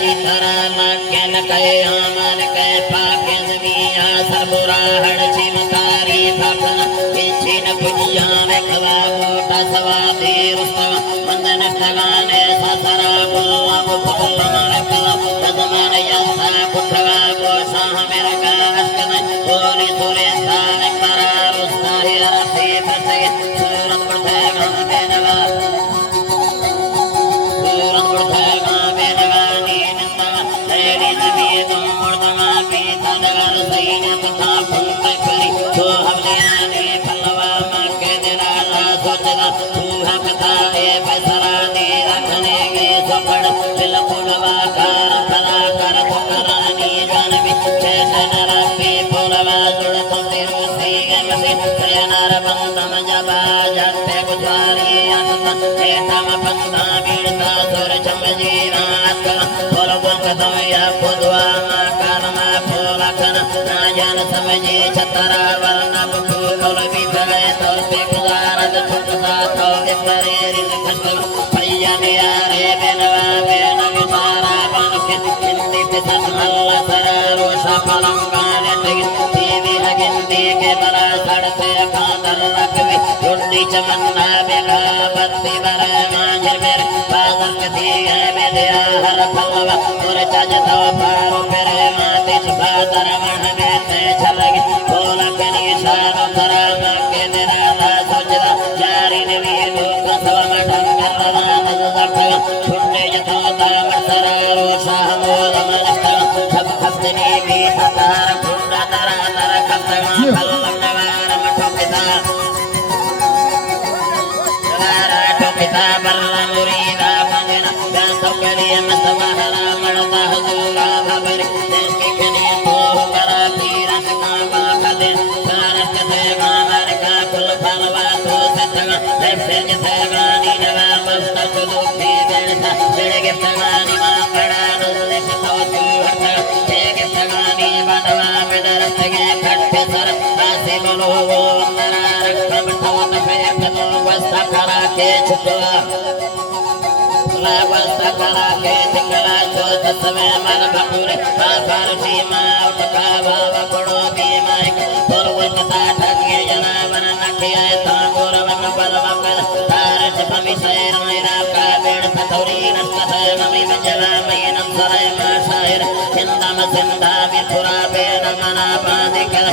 जी तरा लाक्यन कहे आमन कहे पाक्यन मिया सरबुरा हड़ चिमतारी फकन पिछिन पुजिया में खवा मोटा सवा देर मंदन स्थगाने ससरा बुल्ला बुल्ला में कला तजमान यंथा कुठवा गोसा मेरा कास्कन बोली सुरे साने करा रुस्तारी रसी फसे सूरत बढ़े गाने नवा चतरा वरना बुकुल विधले तो गुजारत छुटता तो इतरे भैया रे बेनवा बेन विसारा बन के हिंदी पे संभल सरा रोशा पलंगाने देवी हगिंदी के बरा सड़ते कांदर रखवे टुंडी चमन्ना बेगा बत्ती बरे मांझर मेरे बादल कथी है बेदिया हर फलवा तुर चज तो पारो पेरे माती सुभादर महगे ते चलगे बोला कनी सारो तरा के मेरा ला सोचदा जारी ने भी लोक सवा मठंगर रान जगत छुट्टे जतो दाम सरा रोशा मोद मनस्ता सब खस्तिनी भी तार खुंडा तरा तरा खस्ता कलम नवार मठो पिता तारा तो पिता बल्ला मुरीदा मंजना गांसो कलिय मस्तवाहरा मड़ता हुजूरा भबर देश की कनिया को करा पीरा का बाका दे सारस के मामर का कुल फलवा तो सतगा लेफ्ट से गानी नवा मस्त चलो की देता चढ़े सगानी मांगड़ा नुले तो तू हटा चढ़े सगानी बनवा में दरस के खट्टे सर आसे बोलो वो नरा रखम ठोत पे तो वस्ता करा के छुटवा वस्ता करा के चिकला चोत समय मन भपुरे आफर सीमा उठका बाबा पड़ो की माइक पुरवत ता ठगिए जना मन नखिया तांगोर वन बलवा कर तारस भमि सैर मेरा का बेड़ पथौरी नस्कत नमी मंजला मैनम सराय मा शायर हिंदम सिंधा विपुरा बेन मना बांधिकर